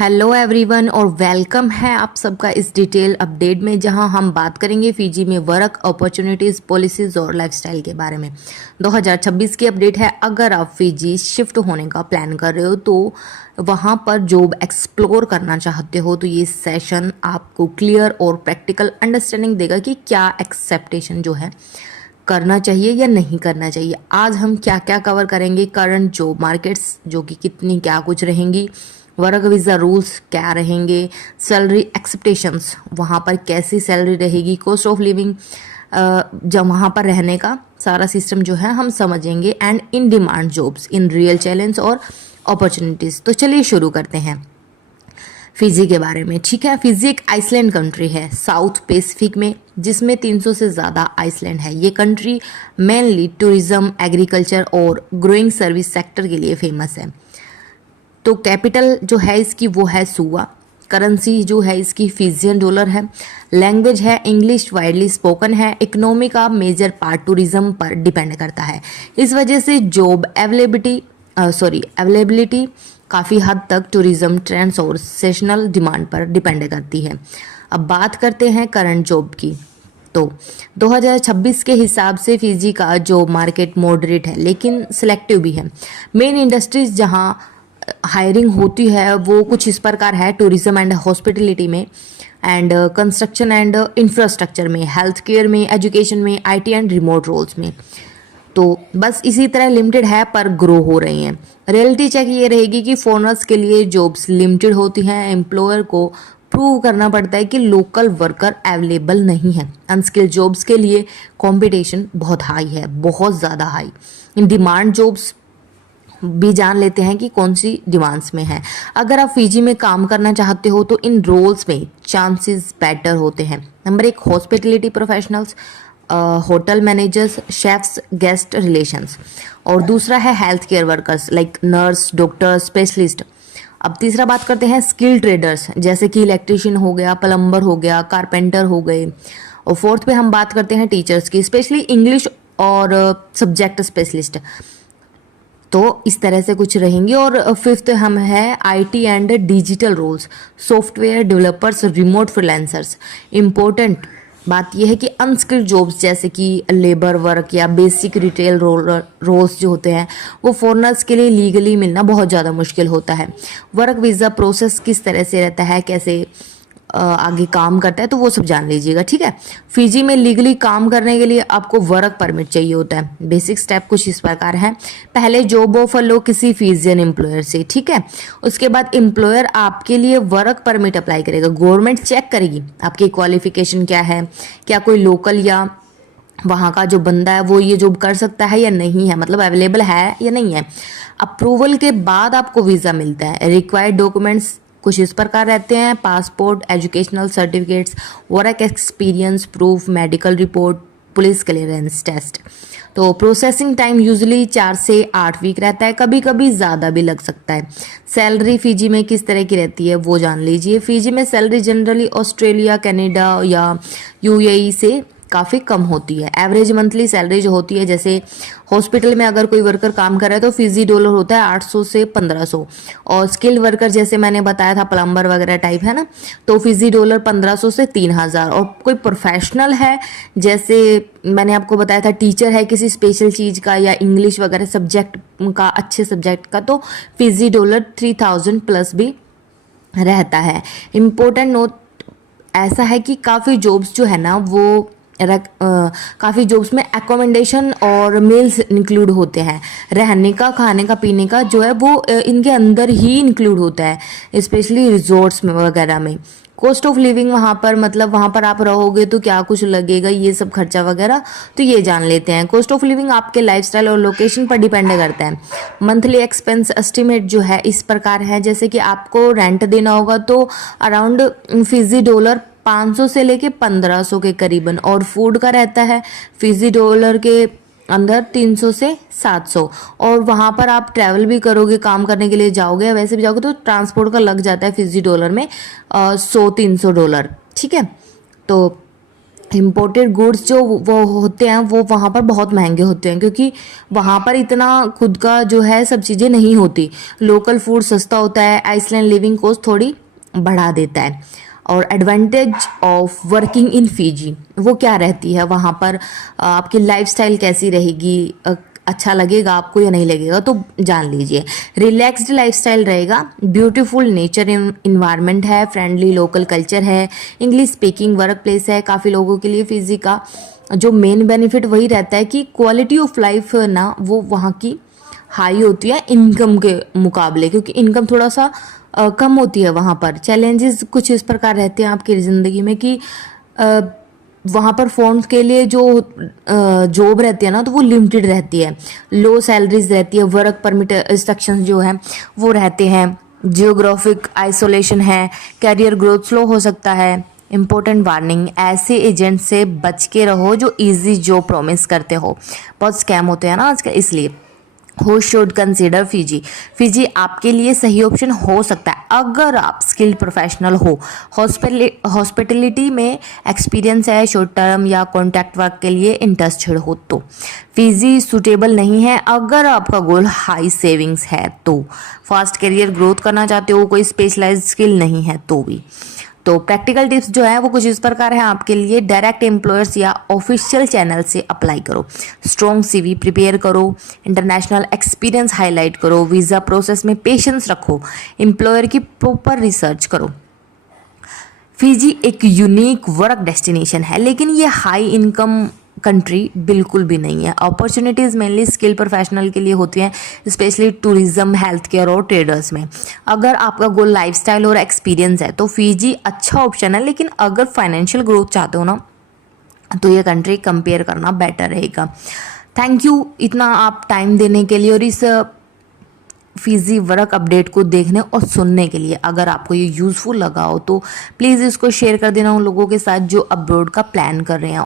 Hello everyone और welcome है आप सबका इस डिटेल अपडेट में, जहां हम बात करेंगे फिजी में वर्क अपॉर्चुनिटीज़, पॉलिसीज़ और लाइफस्टाइल के बारे में। 2026 की अपडेट है। अगर आप फिजी शिफ्ट होने का प्लान कर रहे हो तो वहां पर जॉब एक्सप्लोर करना चाहते हो तो ये सेशन आपको क्लियर और प्रैक्टिकल अंडरस्टैंडिंग देगा कि क्या एक्सेप्टेशन जो है करना चाहिए या नहीं करना चाहिए। आज हम क्या क्या कवर करेंगे, करंट जॉब मार्केट्स जो कि कितनी क्या कुछ रहेंगी, वर्क वीज़ा रूल्स क्या रहेंगे, सैलरी एक्सपेक्टेशंस वहाँ पर कैसी सैलरी रहेगी, कॉस्ट ऑफ लिविंग जब वहाँ पर रहने का सारा सिस्टम जो है हम समझेंगे, and in demand jobs in real challenge और अपॉर्चुनिटीज़। तो चलिए शुरू करते हैं फिजी के बारे में। ठीक है, फिजी एक आइसलैंड कंट्री है साउथ पैसिफिक में, जिसमें 300 से ज़्यादा आइसलैंड है। ये कंट्री मेनली टूरिज्म, एग्रीकल्चर और ग्रोइंग सर्विस सेक्टर के लिए फेमस है। तो कैपिटल जो है इसकी वो है सुआ। करेंसी जो है इसकी फिजियन डॉलर है। लैंग्वेज है इंग्लिश, वाइडली स्पोकन है। इकोनॉमी का मेजर पार्ट टूरिज्म पर डिपेंड करता है। इस वजह से जॉब अवेलेबिलिटी काफ़ी हद तक टूरिज्म ट्रेंड्स और सेशनल डिमांड पर डिपेंड करती है। अब बात करते हैं करंट जॉब की। तो 2026 के हिसाब से फिजी का जॉब मार्केट मॉडरेट है लेकिन सिलेक्टिव भी है। मेन इंडस्ट्रीज जहां हायरिंग होती है वो कुछ इस प्रकार है: टूरिज्म एंड हॉस्पिटलिटी में, एंड कंस्ट्रक्शन एंड इंफ्रास्ट्रक्चर में, हेल्थ केयर में, एजुकेशन में, आईटी एंड रिमोट रोल्स में। तो बस इसी तरह लिमिटेड है पर ग्रो हो रही हैं। रियलिटी चेक ये रहेगी कि फॉरेनर्स के लिए जॉब्स लिमिटेड होती हैं। एम्प्लॉयर को प्रूव करना पड़ता है कि लोकल वर्कर अवेलेबल नहीं है। अनस्किल्ड जॉब्स के लिए कंपटीशन बहुत हाई है, बहुत ज़्यादा हाई। इन डिमांड जॉब्स भी जान लेते हैं कि कौन सी डिमांड्स में है। अगर आप फिजी में काम करना चाहते हो तो इन रोल्स में चांसेस बेटर होते हैं। Number 1, hospitality professionals, hotel managers, chefs, guest relations. और दूसरा है health care workers like nurse, doctor, specialist. अब तीसरा बात करते हैं स्किल ट्रेडर्स, जैसे कि इलेक्ट्रिशियन हो गया, प्लम्बर हो गया, कारपेंटर हो गए। और फोर्थ पे हम बात करते हैं टीचर्स की, स्पेशली इंग्लिश और सब्जेक्ट स्पेशलिस्ट। तो इस तरह से कुछ रहेंगी। और फिफ्थ हम है IT and digital roles, software developers, remote freelancers. Important बात यह है कि अनस्किल्ड जॉब्स जैसे कि लेबर वर्क या बेसिक रिटेल रोल्स जो होते हैं वो फॉरेनर्स के लिए लीगली मिलना बहुत ज़्यादा मुश्किल होता है। वर्क वीज़ा प्रोसेस किस तरह से रहता है, कैसे आगे काम करता है, तो वो सब जान लीजिएगा। ठीक है, फिजी में लीगली काम करने के लिए आपको वर्क परमिट चाहिए होता है। बेसिक स्टेप कुछ इस प्रकार है: पहले जॉब ऑफर लो किसी फिजियन एम्प्लॉयर से। ठीक है, उसके बाद एम्प्लॉयर आपके लिए वर्क परमिट अप्लाई करेगा। गवर्नमेंट चेक करेगी आपकी क्वालिफिकेशन क्या है, क्या कोई लोकल या वहाँ का जो बंदा है वो ये जॉब कर सकता है या नहीं है, मतलब अवेलेबल है या नहीं है। अप्रूवल के बाद आपको वीज़ा मिलता है। रिक्वायर्ड डॉक्यूमेंट्स कुछ इस प्रकार रहते हैं: passport, educational certificates, work experience proof, medical report, police clearance test. तो प्रोसेसिंग टाइम यूजुअली 4 से 8 वीक रहता है, कभी कभी ज़्यादा भी लग सकता है। सैलरी फिजी में किस तरह की रहती है वो जान लीजिए। फिजी में सैलरी जनरली ऑस्ट्रेलिया, कनाडा या यूएई से काफ़ी कम होती है। एवरेज मंथली सैलरी जो होती है, जैसे हॉस्पिटल में अगर कोई वर्कर काम कर रहा है तो फिजी डॉलर होता है 800 से 1500। और स्किल्ड वर्कर जैसे मैंने बताया था प्लम्बर वगैरह टाइप है ना, तो फिजी डॉलर 1500 से 3000। और कोई प्रोफेशनल है, जैसे मैंने आपको बताया था टीचर है किसी स्पेशल चीज़ का या इंग्लिश वगैरह सब्जेक्ट का, अच्छे सब्जेक्ट का, तो फिजी डॉलर 3000 प्लस भी रहता है। इम्पोर्टेंट नोट ऐसा है कि काफ़ी जॉब्स जो है ना वो काफ़ी जॉब्स में एकोमोडेशन और मील्स इंक्लूड होते हैं। रहने का, खाने का, पीने का जो है वो इनके अंदर ही इंक्लूड होता है, स्पेशली रिजॉर्ट्स में वगैरह में। कॉस्ट ऑफ लिविंग वहाँ पर, मतलब वहाँ पर आप रहोगे तो क्या कुछ लगेगा, ये सब खर्चा वगैरह, तो ये जान लेते हैं। कॉस्ट ऑफ लिविंग आपके लाइफस्टाइल और लोकेशन पर डिपेंड करता है। मंथली एक्सपेंस एस्टिमेट जो है इस प्रकार है, जैसे कि आपको रेंट देना होगा तो अराउंड फिजी डॉलर 500 से लेके 1500 के करीबन। और फूड का रहता है फिजी डॉलर के अंदर 300 से 700। और वहाँ पर आप ट्रैवल भी करोगे, काम करने के लिए जाओगे या वैसे भी जाओगे तो ट्रांसपोर्ट का लग जाता है फिजी डॉलर में 100-300 डॉलर। ठीक है, तो इम्पोर्टेड गुड्स जो वो होते हैं वो वहाँ पर बहुत महंगे होते हैं, क्योंकि वहाँ पर इतना खुद का जो है सब चीज़ें नहीं होती। लोकल फूड सस्ता होता है, आइसलैंड लिविंग कॉस्ट थोड़ी बढ़ा देता है। और advantage of working in Fiji वो क्या रहती है वहाँ पर, आपकी लाइफस्टाइल कैसी रहेगी, अच्छा लगेगा आपको या नहीं लगेगा, तो जान लीजिए। रिलैक्स्ड लाइफस्टाइल रहेगा, ब्यूटीफुल नेचर इन्वायरमेंट है, फ्रेंडली लोकल कल्चर है, इंग्लिश स्पीकिंग वर्क प्लेस है। काफ़ी लोगों के लिए फिजी का जो मेन बेनिफिट वही रहता है कि क्वालिटी ऑफ लाइफ ना वो वहाँ की हाई होती है इनकम के मुकाबले, क्योंकि इनकम थोड़ा सा कम होती है वहाँ पर। चैलेंजेस कुछ इस प्रकार रहते हैं आपकी ज़िंदगी में कि वहाँ पर फ़ोन के लिए जो जॉब रहती है ना तो वो लिमिटेड रहती है, लो सैलरीज रहती है, वर्क परमिट रिस्ट्रिक्शंस जो हैं वो रहते हैं, जियोग्राफिक आइसोलेशन है, कैरियर ग्रोथ स्लो हो सकता है। इम्पोर्टेंट वार्निंग, ऐसे एजेंट से बच के रहो जो इजी जॉब प्रॉमिस करते हो, बहुत स्कैम होते हैं ना आजकल, इसलिए। हो शुड कंसिडर फीजी, फीजी आपके लिए सही ऑप्शन हो सकता है अगर आप स्किल्ड प्रोफेशनल हो, हॉस्पिटलिटी में एक्सपीरियंस है, शॉर्ट टर्म या कॉन्ट्रैक्ट वर्क के लिए इंटरेस्टेड हो तो। फीजी सूटेबल नहीं है अगर आपका गोल हाई सेविंग्स है तो, फास्ट करियर ग्रोथ करना चाहते हो, कोई स्पेशलाइज्ड स्किल नहीं है तो भी। तो प्रैक्टिकल टिप्स जो है वो कुछ इस प्रकार है आपके लिए। डायरेक्ट एम्प्लॉयर्स या ऑफिशियल चैनल से अप्लाई करो, स्ट्रॉन्ग सीवी प्रिपेयर करो, इंटरनेशनल एक्सपीरियंस हाईलाइट करो, वीज़ा प्रोसेस में पेशेंस रखो, एम्प्लॉयर की प्रॉपर रिसर्च करो। फिजी एक यूनिक वर्क डेस्टिनेशन है, लेकिन ये हाई इनकम कंट्री बिल्कुल भी नहीं है। अपॉर्चुनिटीज़ मेनली स्किल प्रोफेशनल के लिए होती हैं, स्पेशली टूरिज्म, हेल्थ केयर और ट्रेडर्स में। अगर आपका गोल लाइफस्टाइल और एक्सपीरियंस है तो फिजी अच्छा ऑप्शन है, लेकिन अगर फाइनेंशियल ग्रोथ चाहते हो ना तो ये कंट्री कंपेयर करना बेटर रहेगा। थैंक यू इतना आप टाइम देने के लिए और इस फिजी वर्क अपडेट को देखने और सुनने के लिए। अगर आपको ये यूज़फुल लगा हो तो प्लीज़ इसको शेयर कर देना उन लोगों के साथ जो अब्रॉड का प्लान कर रहे हैं।